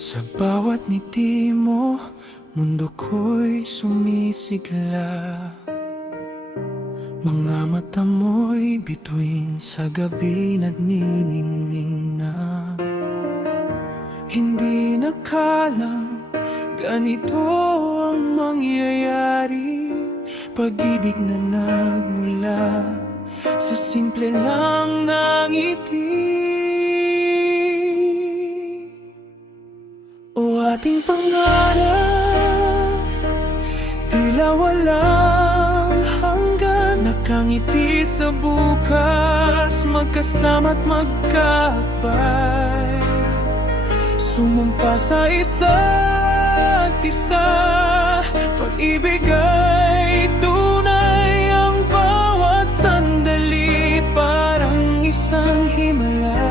Sa bawat ngiti mo, mundo ko'y sumisigla. Mga mata mo'y bituin sa gabi nagniningning na. Hindi nakalang ganito ang mangyayari. Pag-ibig na nagmula sa simple lang na ngiti. O ating pangarap, tila walang hanggan. Nakangiti sa bukas, magkasama't magkakabay. Sumumpa sa isa't isa, pag-ibig ay tunay. Ang bawat sandali parang isang himala.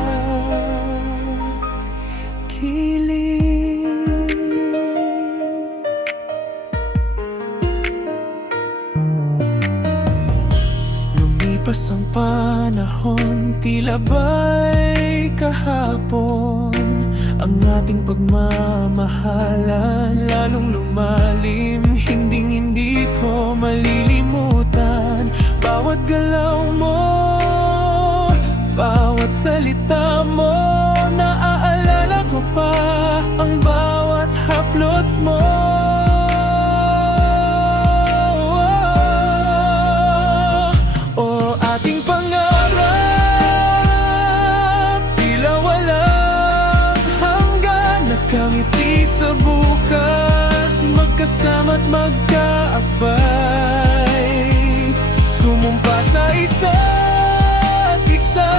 Lumipas ang panahon, tila ba'y kahapon. Ang ating pagmamahalan lalong lumalim. Hindi ko malilimutan bawat galaw mo, bawat salita mo. Naaalala ko pa ang bawat haplos mo. O ating pangarap, tila walang hanggan. Nakangiti sa bukas, magkasama't magkaabay. Sumumpa sa isa't isa,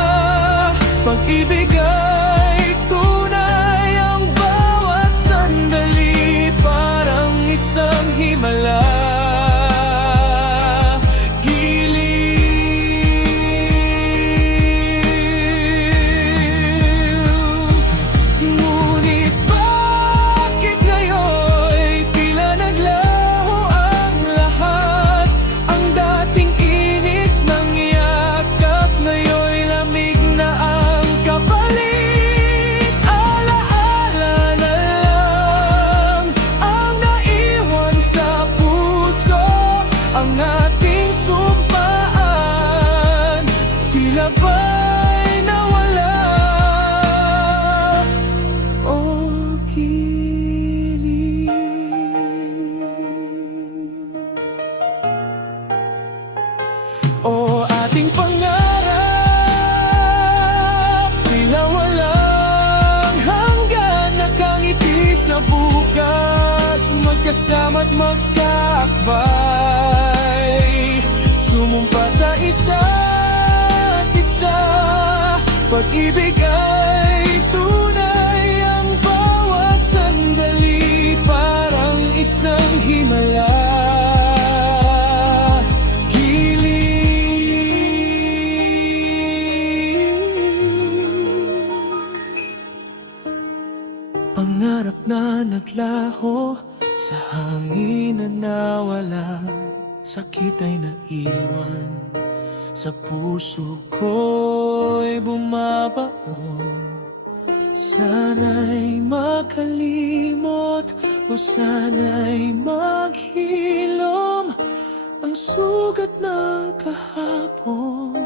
pag-ibig ay tunay. Ang bawat sandali parang isang himala. Ang ating sumpaan, tila ba'y nawala o kilig. O ating pangarap, tila walang hanggan. Nakangiti sa bukas, magkasama't magkakabay. Sumumpa sa isa't isa, pag-ibig ay tunay. Ang bawat sandali parang isang himala. Pangarap na naglaho sa hangin na nawala. Sakit ay naiwan sa puso ko'y bumabaon. Sana'y makalimot o sana'y maghilom ang sugat ng kahapon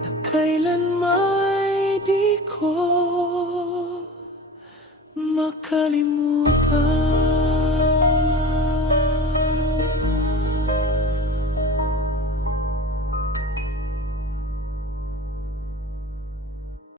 na kailanma'y di ko makalimutan.